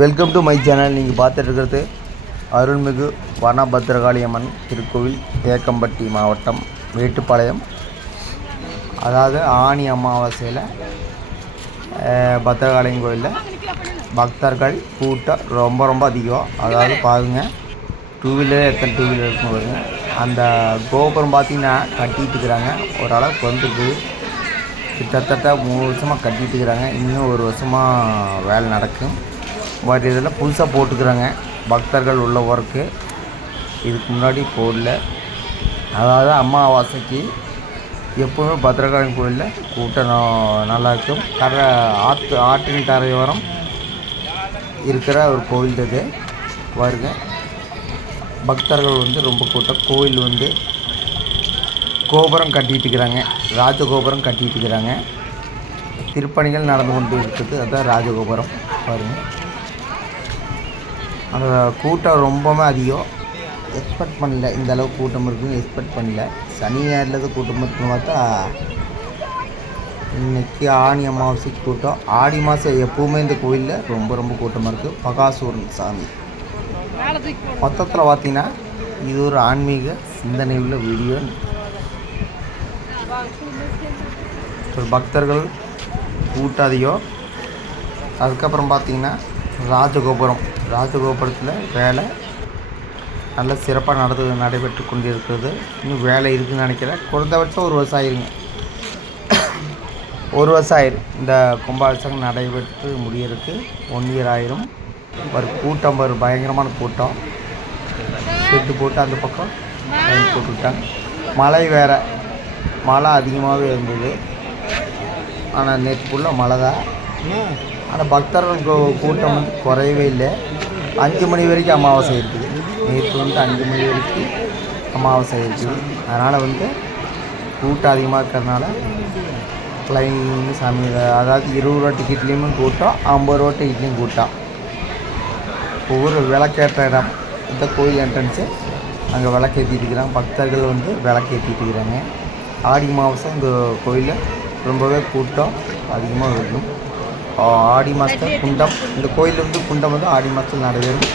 Welcome to my channel. நீங்கள் பார்த்துட்டு இருக்கிறது அருள்மிகு வனபத்ரகாளியம்மன் திருக்கோவில், தேக்கம்பட்டி மாவட்டம், மேட்டுப்பாளையம். அதாவது ஆனி அமாவாசையில் பத்ரகாளியம்மன் கோயிலில் பக்தர்கள் கூட்டம் ரொம்ப அதிகம். அதாவது பாருங்கள், டூ வீலர் எத்தனை டூ வீலர் இருக்குன்னு வருங்க. அந்த கோபுரம் பார்த்திங்கன்னா கட்டிகிட்டு இருக்கிறாங்க. ஓரளவுக்கு வந்துருக்கு. கிட்டத்தட்ட 3 வருஷமாக கட்டிகிட்டு இருக்கிறாங்க. இன்னும் 1 வருஷமாக வேலை நடக்கும். பட் இதெல்லாம் புதுசாக போட்டுக்கிறாங்க. பக்தர்கள் உள்ள ஒர்க்கு இதுக்கு முன்னாடி போடல. அதாவது அமாவாசைக்கு எப்போவுமே பத்ரகாளி கோயிலில் கூட்டம் நல்லாயிருக்கும். ஆற்றின் கரையோரம் இருக்கிற ஒரு கோயில் இது வருங்க. பக்தர்கள் ரொம்ப கூட்டம். கோயில் கோபுரம் கட்டிகிட்டு இருக்கிறாங்க. ராஜகோபுரம் கட்டிகிட்டு இருக்கிறாங்க. திருப்பணிகள் நடந்து கொண்டு இருக்குது. அதுதான் ராஜகோபுரம் பாருங்கள். அந்த கூட்டம் ரொம்பவே அதிகம். எக்ஸ்பெக்ட் பண்ணல இந்த அளவுக்கு கூட்டம் இருக்குன்னு எக்ஸ்பெக்ட் பண்ணல. சனி ஞாயிறுல கூட்டம் இருக்குன்னு பார்த்தா இன்றைக்கி ஆனி அமாவாசைக்கு கூட்டம். ஆடி மாதம் எப்போவுமே இந்த கோயிலில் ரொம்ப கூட்டமாக இருக்குது. பகாசூரன் சாமி. மொத்தத்தில் பார்த்திங்கன்னா இது ஒரு ஆன்மீக சிந்தனை உள்ள வீடியோ. ஒரு பக்தர்கள் கூட்டம் அதிகம். அதுக்கப்புறம் பார்த்திங்கன்னா ராஜகோபுரத்தில் வேலை நல்ல சிறப்பாக நடைபெற்று கொண்டு இருக்கிறது. இன்னும் வேலை இருக்குதுன்னு நினைக்கிறேன். குறைந்தபட்சம் 1 வருஷம் ஆயிருங்க. 1 வருஷம் ஆயிரும் இந்த கும்பாபிஷேகம் நடைபெற்று முடியறதுக்கு. 1 இயர் ஆயிரும். ஒரு கூட்டம் பயங்கரமான கூட்டம். செட்டு போட்டு அந்த பக்கம் போட்டுவிட்டாங்க. மழை அதிகமாகவே இருந்தது. ஆனால் நேற்று ஃபுல்லாக மழை தான். ஆனால் பக்தர்கள் கூட்டம் குறையவே இல்லை. 5 மணி வரைக்கும் அமாவாசை இருக்குது. நேற்று 5 மணி வரைக்கும் அமாவாசை இருக்குது. அதனால் கூட்டம் அதிகமாக இருக்கிறதுனால லைன் சாமி, அதாவது 20 ரூபா டிக்கெட்லேயும் கூட்டம், 50 ரூபா டிக்கெட்லேயும் கூட்டம். ஒவ்வொரு விளக்கேற்ற இடம் இந்த கோயில் என்ட்ரன்ஸு. அங்கே விளக்கேற்றிட்டு இருக்கிறாங்க. பக்தர்கள் விளக்கேற்றிட்டு இருக்கிறாங்க. ஆடி மாதம் இந்த கோயிலில் ரொம்பவே கூட்டம் அதிகமாக இருக்கும். ஆடி மாதத்தில் குண்டம், இந்த கோயில் குண்டம் ஆடி மாதத்தில் நடைபெறும்.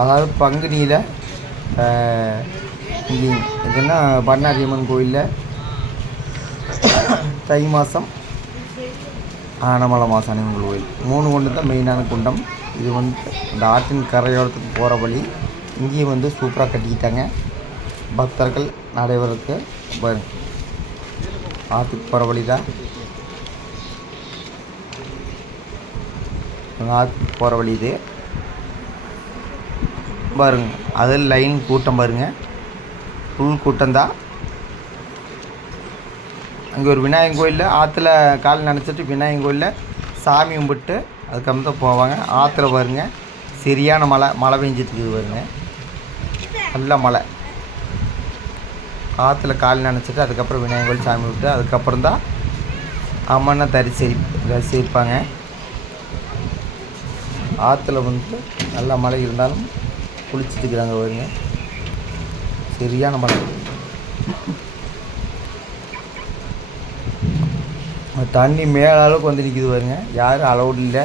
அதாவது பங்குனியில் இதுன்னா பண்ணாரியம்மன் கோயிலில் தை மாதம், ஆனமலை மாதம் அம்மன் கோயில் 3 கொண்டு தான் மெயினான குண்டம். இது இந்த ஆற்றின் கரையோரத்துக்கு போகிற வழி. இங்கேயும் சூப்பராக கட்டிக்கிட்டாங்க. பக்தர்கள் நடைபெறதுக்கு ஆற்றுக்கு போகிற வழி தான். ஆற்றுக்கு போகிற வழி இது பாருங்க. அதில் லைன் கூட்டம் பாருங்கள். ஃபுல் கூட்டம்தான். அங்கே ஒரு விநாயகர் கோயிலில் ஆற்றுல கால் நினச்சிட்டு விநாயகர் கோயிலில் சாமி கும்பிட்டு அதுக்கப்புறம் தான் போவாங்க. ஆற்றுல பாருங்கள், சரியான மழை பெஞ்சிட்டு பாருங்க. நல்ல மழை. ஆற்றுல கால் நினச்சிட்டு அதுக்கப்புறம் விநாயகர் கோயில் சாமி விட்டு அதுக்கப்புறம் தான் அம்மனை தரிசிப்பாங்க. ஆற்றுல நல்ல மழை இருந்தாலும் குளிச்சுட்டு இருக்கிறாங்க பாருங்க. சரியான மழை. தண்ணி மேலே அளவுக்கு நிற்கிது பாருங்க. யாரும் அலௌடு இல்லை.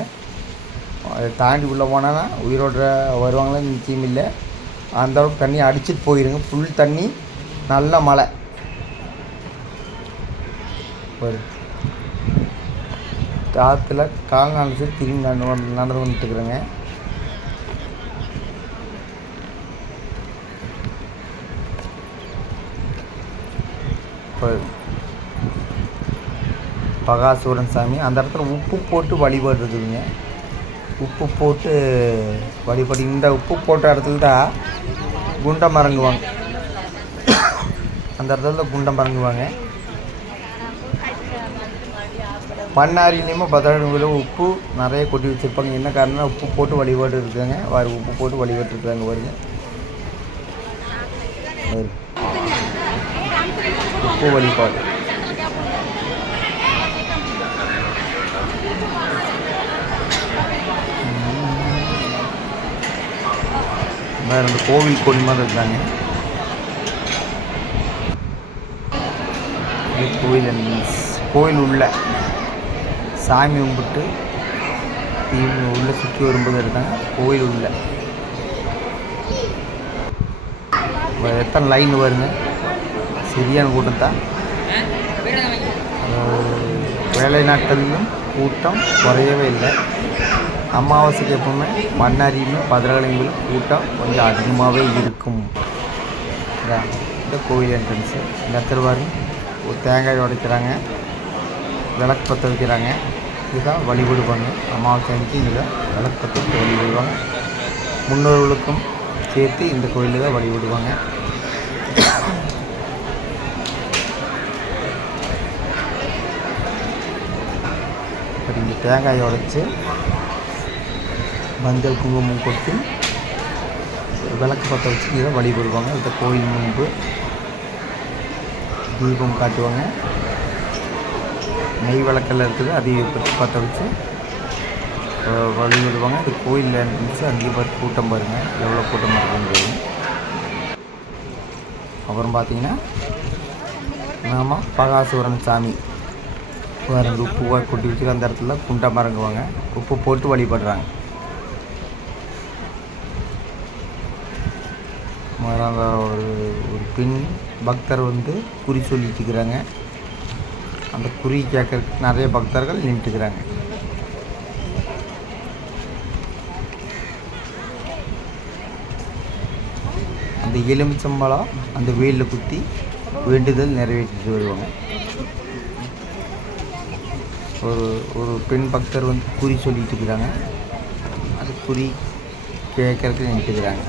தாண்டி உள்ளே போனால் உயிரோட வருவாங்களான்னு நிச்சயம் இல்லை. அந்த அளவுக்கு தண்ணி அடிச்சுட்டு போயிருங்க. ஃபுல் தண்ணி, நல்ல மழை வரும். ஆற்றுல கால் நினச்சி திரும்பி நடந்து வந்துட்டுருக்குறேங்க. பகாசூரன் சாமி. அந்த இடத்துல உப்பு போட்டு வழிபாடு இருக்குதுங்க. உப்பு போட்டு வழிபாடு. இந்த உப்பு போட்ட இடத்துல தான் குண்டம் இறங்குவாங்க. அந்த இடத்துல தான் குண்டம் இறங்குவாங்க. பண்ணாரிலையுமே பத்ரகாளி உப்பு நிறைய கொட்டி வச்சுருப்பாங்க. என்ன காரணம்னா உப்பு போட்டு வழிபாடு இருக்காங்க. உப்பு போட்டு வழிபாடு இருக்காங்க பாருங்க. உப்பு வழிபாடு. வேறு இந்த கோவில் கொடி மாதிரி இருக்காங்க. கோயில் உள்ள சாமி கும்பிட்டு உள்ளே சுற்றி வரும்போது எடுத்தாங்க. கோயில் உள்ள எத்தனை லைன் வருங்க, சரியான கூட்டம் தான். வேலை நாட்களிலும் கூட்டம் குறையவே இல்லை. அமாவாசைக்கு எப்பவுமே மன்னாரியும் பதிரகலைங்களும் கூட்டம் கொஞ்சம் அதிகமாகவே இருக்கும். இந்த கோயில் என்ட்ரன்ஸு இந்த இடத்துல பாருங்க, ஒரு தேங்காய் உடைக்கிறாங்க, விளக்கு பற்ற வைக்கிறாங்க. இதுதான் வழிபடுவாங்க. அமாவாசை அன்றைக்கி இதில் விளக்கு பற்ற வச்சு வழிபடுவாங்க. முன்னோர்களுக்கும் சேர்த்து இந்த கோயிலில் தான் வழிபடுவாங்க. அப்படி இந்த தேங்காயை உடைச்சி மஞ்சள் குங்குமம் கொட்டி விளக்கு பற்ற வச்சு இதை வழிபடுவாங்க. இந்த கோயில் முன்பு தீபம் காட்டுவாங்க. நெய் விளக்கெல்லாம் இருக்குது, அதையும் பற்ற வச்சு வழிபடுவாங்க. இந்த கோயிலில் இருந்துச்சு. அங்கேயும் பார்த்து கூட்டம் பாருங்கள், எவ்வளோ கூட்டம் இருக்குங்கிறது. அப்புறம் பார்த்தீங்கன்னா நாம பகாசுரன் சாமி பாருங்க, உப்பு கொட்டி வச்சு அந்த இடத்துல குண்டா மறங்குவாங்க, உப்பு போட்டு வழிபடுறாங்க. ஒரு பெண் பக்தர் குறி சொல்லிட்டு இருக்கிறாங்க. அந்த குறி கேட்கறதுக்கு நிறைய பக்தர்கள் நின்றுக்கிறாங்க. அந்த எலுமிச்சம்பழம் அந்த வெயிலில் குத்தி வேண்டுதல் நிறைவேற்றிட்டு வருவாங்க. ஒரு பெண் பக்தர் குறி சொல்லிட்டு இருக்கிறாங்க. அது குறி கேட்கறதுக்கு நின்றுக்கிறாங்க.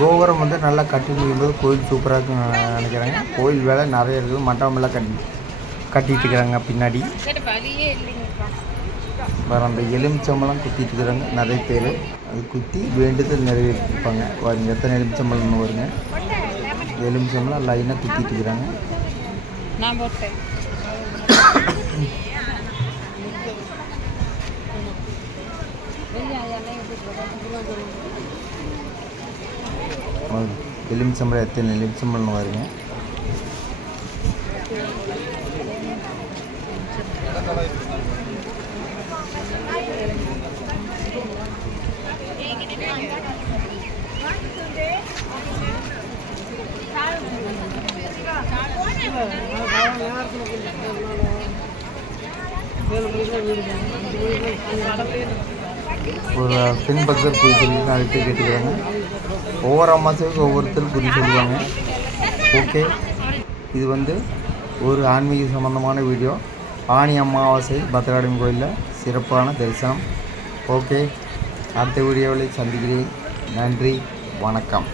கோபுரம் நல்லா கட்டி முடியும்போது கோயில் சூப்பராக இருக்குன்னு நினைக்கிறாங்க. கோயில் வேலை நிறைய இருக்குது. மண்டபமெல்லாம் கட்டிட்டு இருக்கிறாங்க. பின்னாடி வேறு அந்த எலுமிச்சம்பழம் குத்திட்டு இருக்கிறாங்க நிறைய பேர். அது குத்தி வேண்டுதல் நிறைவேற்றிருப்பாங்க. வருங்க, எத்தனை எலுமிச்சம்பழம்னு வருங்க. எலுமிச்சம்பழம் லைனாக குத்திட்டு இருக்கிறாங்க. எலுமிச்சம்பழம் எத்தனை எலுமிச்சம்பழம்னு வருங்க. ஒரு பெண் பக்தர் குறி சொல்லி நிறைய பேர் கேட்டுக்கிறாங்க. ஒவ்வொரு அமாவாசைக்கும் ஒவ்வொருத்தரும் குறி சொல்லுவாங்க. ஓகே, இது ஒரு ஆன்மீக சம்பந்தமான வீடியோ. ஆனி அமாவாசை பத்ரகாளியம்மன் கோயிலில் சிறப்பான தரிசனம். ஓகே, அடுத்த வீடியோவில் சந்திக்கிறேன். நன்றி, வணக்கம்.